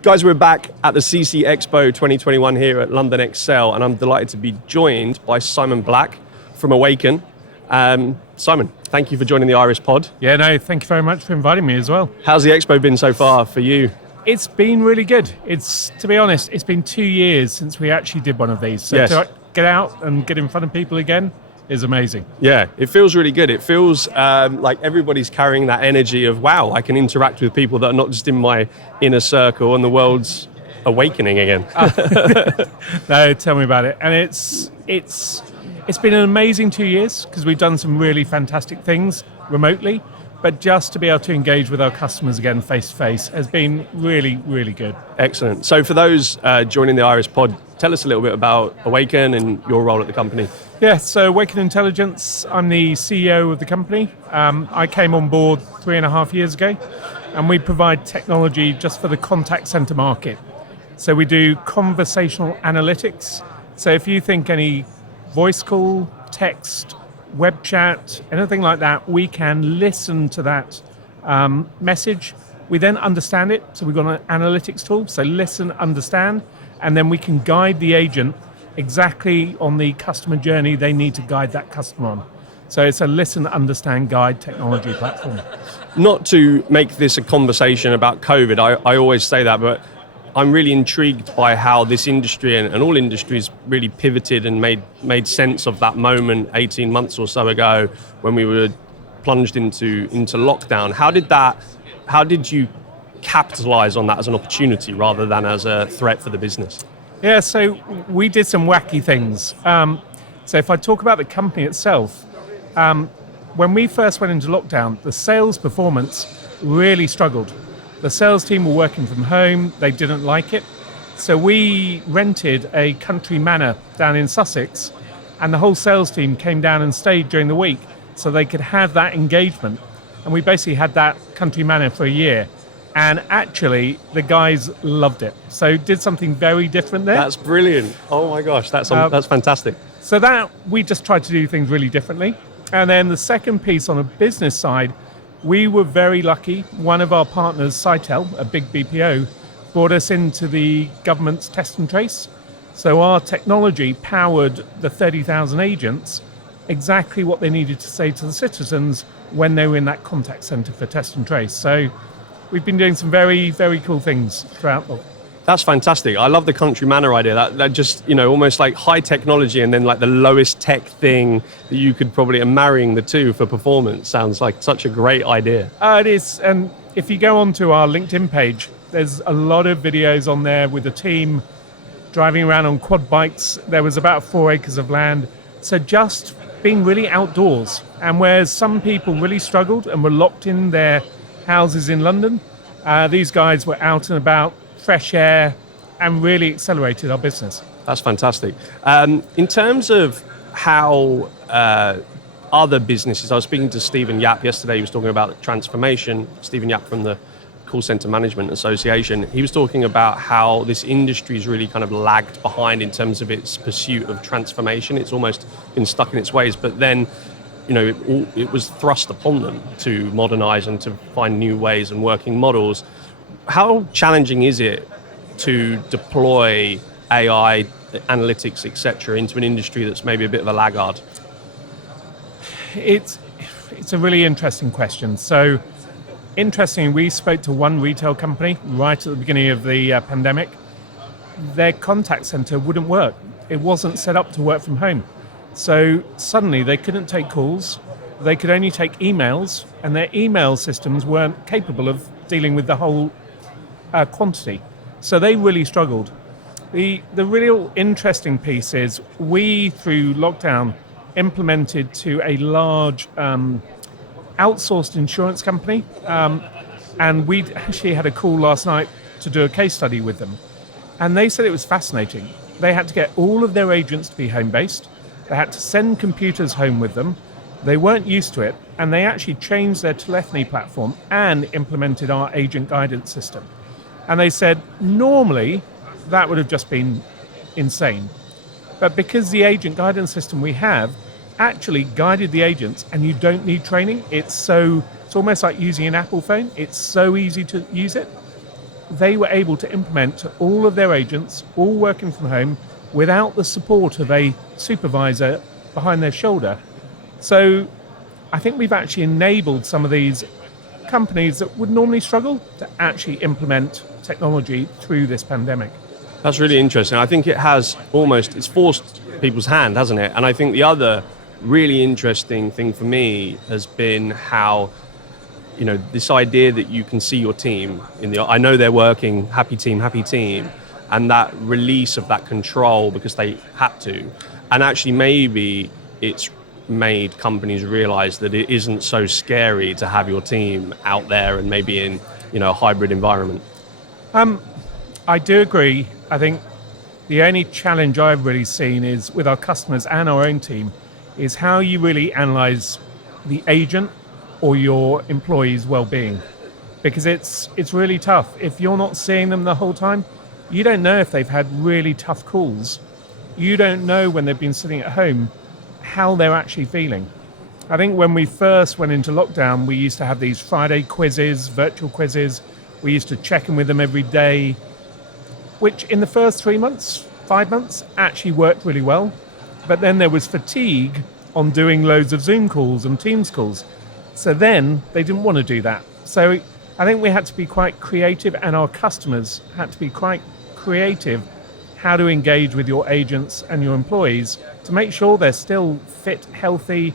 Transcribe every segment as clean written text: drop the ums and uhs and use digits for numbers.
Guys, we're back at the CC Expo 2021 here at London Excel, and I'm delighted to be joined by Simon Black from Awaken. Simon, thank you for joining the Iris Pod. Yeah, no, thank you very much for inviting me as well. How's the Expo been so far for you? It's been really good. To be honest, it's been 2 years since we actually did one of these. So Yes. to get out and get in front of people again is amazing. Yeah, it feels really good. It feels like everybody's carrying that energy of, wow, I can interact with people that are not just in my inner circle and the world's awakening again. No, tell me about it. And it's been an amazing 2 years because we've done some really fantastic things remotely, but just to be able to engage with our customers again face to face has been really, really good. Excellent. So for those joining the Iris Pod, tell us a little bit about Awaken and your role at the company. Yeah, so Awaken Intelligence, I'm the CEO of the company. I came on board 3.5 years ago, and we provide technology just for the contact center market. So we do conversational analytics. So if you think any voice call, text, web chat, anything like that, we can listen to that message. We then understand it. So we've got an analytics tool. So listen, understand, and then we can guide the agent exactly on the customer journey they need to guide that customer on. So it's a listen, understand, guide technology platform. Not to make this a conversation about COVID, I always say that, but I'm really intrigued by how this industry and all industries really pivoted and made sense of that moment 18 months or so ago when we were plunged into lockdown. How did you capitalize on that as an opportunity rather than as a threat for the business? Yeah, so we did some wacky things. So if I talk about the company itself, when we first went into lockdown, the sales performance really struggled. The sales team were working from home, they didn't like it. So we rented a country manor down in Sussex, and the whole sales team came down and stayed during the week so they could have that engagement. And we basically had that country manor for a year. And actually, the guys loved it. So did something very different there. That's brilliant. Oh my gosh, that's fantastic. So that we just tried to do things really differently. And then the second piece on a business side, we were very lucky. One of our partners, Sitel, a big BPO, brought us into the government's test and trace. So our technology powered the 30,000 agents exactly what they needed to say to the citizens when they were in that contact center for test and trace. So we've been doing some very, very cool things throughout. That's fantastic. I love the country manor idea. That just, almost like high technology and then like the lowest tech thing that you could probably, and marrying the two for performance sounds like such a great idea. It is. And if you go onto our LinkedIn page, there's a lot of videos on there with the team driving around on quad bikes. There was about 4 acres of land. So just being really outdoors. And whereas some people really struggled and were locked in their houses in London, these guys were out and about, fresh air, and really accelerated our business. That's fantastic. In terms of how other businesses, I was speaking to Stephen Yap yesterday, he was talking about transformation, Stephen Yap from the Call Center Management Association. He was talking about how this industry is really kind of lagged behind in terms of its pursuit of transformation. It's almost been stuck in its ways, but then it was thrust upon them to modernize and to find new ways and working models. How challenging is it to deploy AI, analytics, etc., into an industry that's maybe a bit of a laggard? It's a really interesting question. So, interestingly, we spoke to one retail company right at the beginning of the pandemic. Their contact center wouldn't work. It wasn't set up to work from home. So suddenly they couldn't take calls. They could only take emails, and their email systems weren't capable of dealing with the whole quantity. So they really struggled. The real interesting piece is we, through lockdown, implemented to a large outsourced insurance company, and we actually had a call last night to do a case study with them. And they said it was fascinating. They had to get all of their agents to be home-based. They had to send computers home with them. They weren't used to it, and they actually changed their telephony platform and implemented our agent guidance system. And they said, normally, that would have just been insane. But because the agent guidance system we have actually guided the agents, and you don't need training, it's almost like using an Apple phone. It's so easy to use it. they were able to implement all of their agents, all working from home, without the support of a supervisor behind their shoulder. So I think we've actually enabled some of these companies that would normally struggle to actually implement technology through this pandemic. That's really interesting. I think it's forced people's hand, hasn't it? And I think the other really interesting thing for me has been how, this idea that you can see your team I know they're working, happy team, and that release of that control because they had to. And actually maybe it's made companies realize that it isn't so scary to have your team out there and maybe in, a hybrid environment. I do agree. I think the only challenge I've really seen is with our customers and our own team is how you really analyze the agent or your employees' well-being, because it's really tough. If you're not seeing them the whole time, you don't know if they've had really tough calls. You don't know when they've been sitting at home how they're actually feeling. I think when we first went into lockdown, we used to have these Friday quizzes, virtual quizzes. We used to check in with them every day, which in the first 3 months, 5 months, actually worked really well. But then there was fatigue on doing loads of Zoom calls and Teams calls. So then they didn't want to do that. So I think we had to be quite creative, and our customers had to be quite creative how to engage with your agents and your employees to make sure they're still fit, healthy,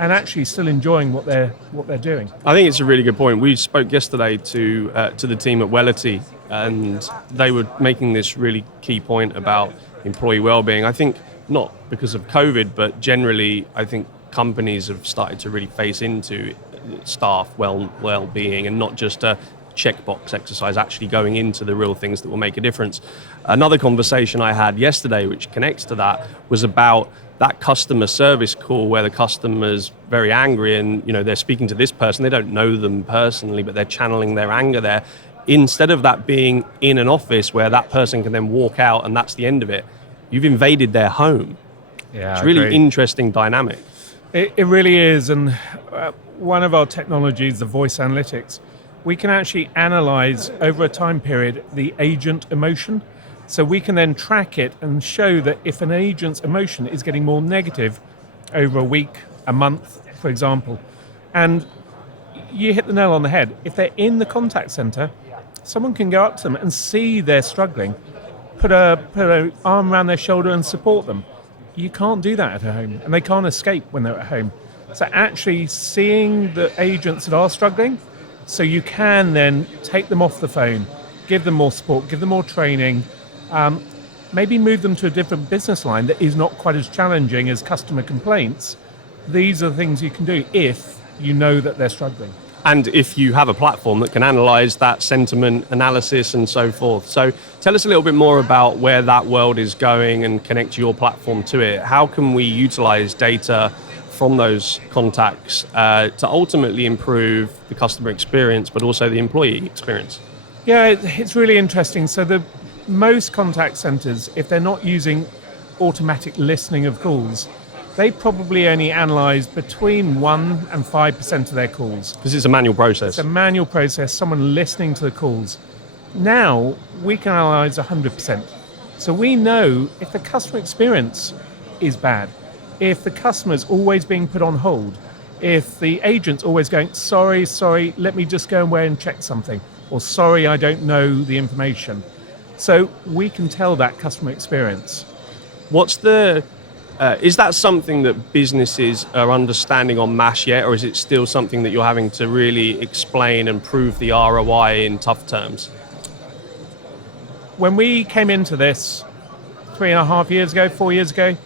and actually still enjoying what they're doing. I think it's a really good point. We spoke yesterday to the team at Wellity, and they were making this really key point about employee well-being. I think not because of COVID, but generally, I think companies have started to really face into staff well-being and not just a checkbox exercise, actually going into the real things that will make a difference. Another conversation I had yesterday, which connects to that, was about that customer service call where the customer's very angry and they're speaking to this person, they don't know them personally, but they're channeling their anger there. Instead of that being in an office where that person can then walk out and that's the end of it, you've invaded their home. Yeah, it's a really interesting dynamic. It really is. And one of our technologies, the voice analytics, we can actually analyze over a time period the agent emotion. So we can then track it and show that if an agent's emotion is getting more negative over a week, a month, for example, and you hit the nail on the head. If they're in the contact center, someone can go up to them and see they're struggling, put an arm around their shoulder and support them. You can't do that at home, and they can't escape when they're at home. So actually seeing the agents that are struggling, so you can then take them off the phone, give them more support, give them more training, maybe move them to a different business line that is not quite as challenging as customer complaints. These are the things you can do if you know that they're struggling. And if you have a platform that can analyze that sentiment analysis and so forth. So tell us a little bit more about where that world is going and connect your platform to it. How can we utilize data from those contacts to ultimately improve the customer experience, but also the employee experience? Yeah, it's really interesting. So most contact centers, if they're not using automatic listening of calls, they probably only analyze between 1% and 5% of their calls. Because it's a manual process. It's a manual process, someone listening to the calls. Now, we can analyze 100%. So we know if the customer experience is bad, if the customer's always being put on hold, if the agent's always going, sorry, let me just go away and check something, or sorry, I don't know the information. So we can tell that customer experience. Is that something that businesses are understanding en masse yet, or is it still something that you're having to really explain and prove the ROI in tough terms? When we came into this 3.5 years ago, 4 years ago,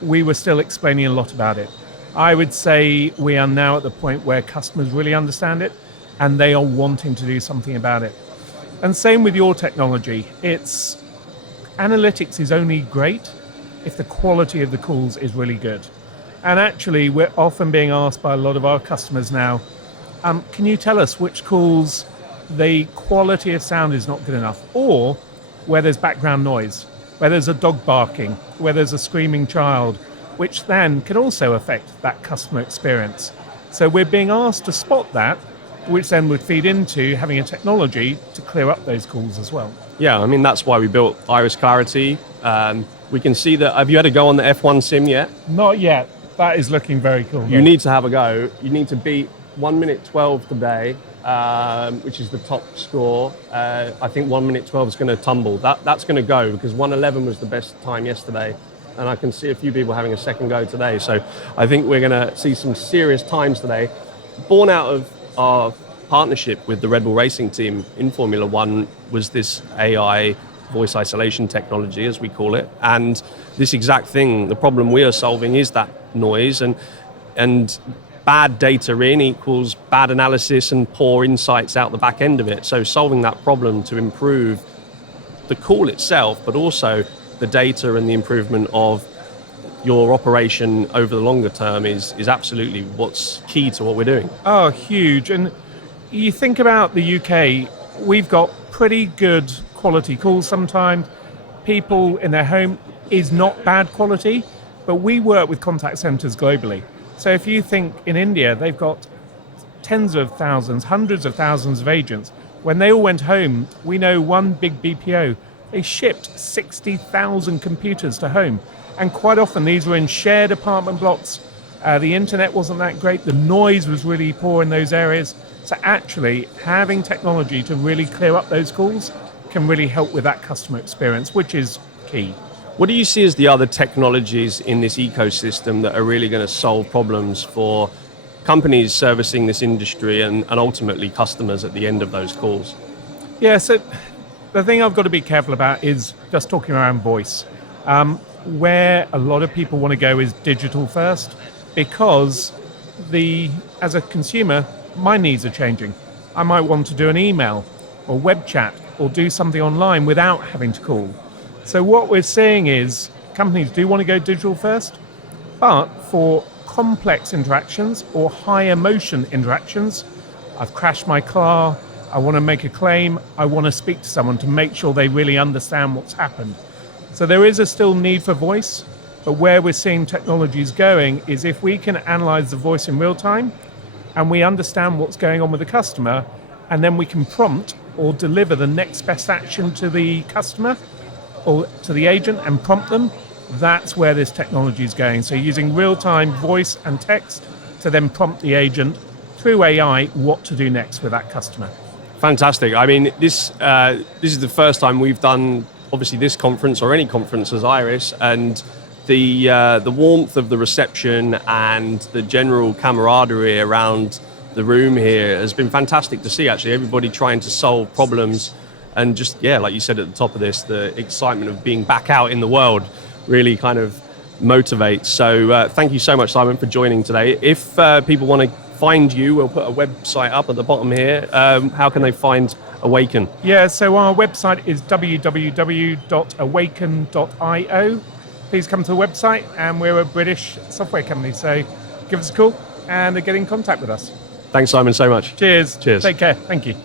we were still explaining a lot about it. I would say we are now at the point where customers really understand it and they are wanting to do something about it. And same with your technology. Analytics is only great if the quality of the calls is really good. And actually, we're often being asked by a lot of our customers now, can you tell us which calls the quality of sound is not good enough, or where there's background noise, where there's a dog barking, where there's a screaming child, which then can also affect that customer experience. So we're being asked to spot that which then would feed into having a technology to clear up those calls as well. Yeah, I mean, that's why we built Iris Clarity. We can see that. Have you had a go on the F1 sim yet? Not yet. That is looking very cool. You need to have a go. You need to beat 1 minute 12 today, which is the top score. I think 1 minute 12 is going to tumble. That's going to go because 1:11 was the best time yesterday. And I can see a few people having a second go today. So I think we're going to see some serious times today. Born out of our partnership with the Red Bull Racing team in Formula One was this AI voice isolation technology, as we call it. And this exact thing, the problem we are solving is that noise, and bad data in equals bad analysis and poor insights out the back end of it. So solving that problem to improve the call itself, but also the data and the improvement of your operation over the longer term is absolutely what's key to what we're doing. Oh, huge. And you think about the UK, we've got pretty good quality calls sometimes. People in their home is not bad quality, but we work with contact centers globally. So if you think in India, they've got tens of thousands, hundreds of thousands of agents. When they all went home, we know one big BPO, they shipped 60,000 computers to home. And quite often these were in shared apartment blocks. The internet wasn't that great. The noise was really poor in those areas. So actually having technology to really clear up those calls can really help with that customer experience, which is key. What do you see as the other technologies in this ecosystem that are really going to solve problems for companies servicing this industry and ultimately customers at the end of those calls? Yeah, so the thing I've got to be careful about is just talking around voice. Where a lot of people want to go is digital first, because as a consumer, my needs are changing. I might want to do an email or web chat or do something online without having to call. So what we're seeing is companies do want to go digital first, but for complex interactions or high emotion interactions, I've crashed my car, I want to make a claim, I want to speak to someone to make sure they really understand what's happened. So there is a still need for voice, but where we're seeing technologies going is if we can analyze the voice in real time and we understand what's going on with the customer, and then we can prompt or deliver the next best action to the customer or to the agent and prompt them, that's where this technology is going. So using real-time voice and text to then prompt the agent through AI what to do next with that customer. Fantastic. I mean, this is the first time we've done, obviously, this conference or any conference as Iris, and the warmth of the reception and the general camaraderie around the room here has been fantastic to see, actually. Everybody trying to solve problems, and just, yeah, like you said at the top of this, the excitement of being back out in the world really kind of motivates. So thank you so much, Simon, for joining today. If people want to find you, we'll put a website up at the bottom here. How can they find Awaken? Yeah, so our website is www.awaken.io. Please come to the website, and we're a British software company, so give us a call and get in contact with us. Thanks, Simon, so much. Cheers. Cheers. Take care. Thank you.